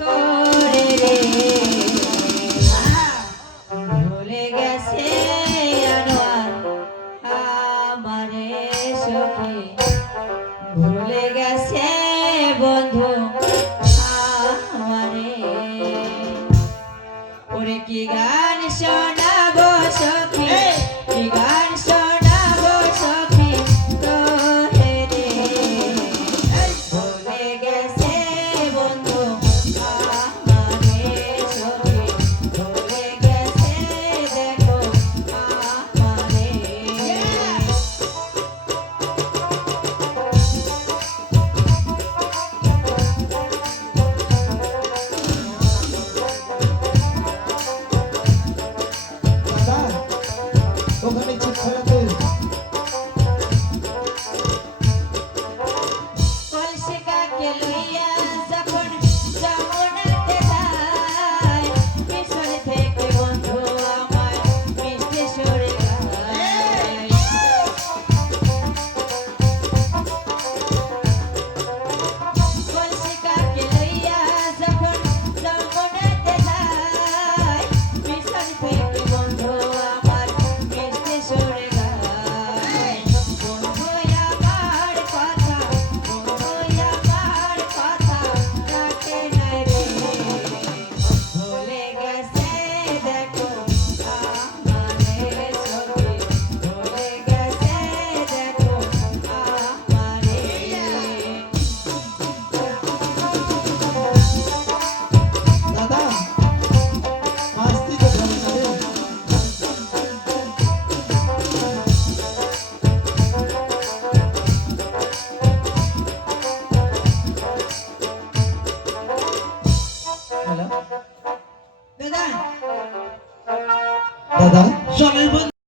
তোরে রে ভুলে গেছে আনোয়ার আমারে সখী ভুলে গেছে বন্ধু আমারে ওরে কি গান শোনাবো সখী কি গান শোনাবো সখী তোরে রে ভুলে গেছে বন্ধু আমারে সখী ভুলে গেছে দেখো আমারে ওখানে চুপ করা তুই কলসিকাকে লইয়া যখন যমুনাতে যায় পিছন থেকে বন্ধু আমার মিষ্টি সুরে গায় কলসিকাকে লইয়া যখন যমুনাতে যায় পিছন থেকে বন্ধু আমার মিষ্টি সুরে গায় বন্ধু আমার কথা রাখে নাই রে ভুলে গেছে দেখো আমারে সখী ভুলে গেছে দেখো আমারে দাদা মাস্তি তো ভালো না রে দাদা দাদা চলেন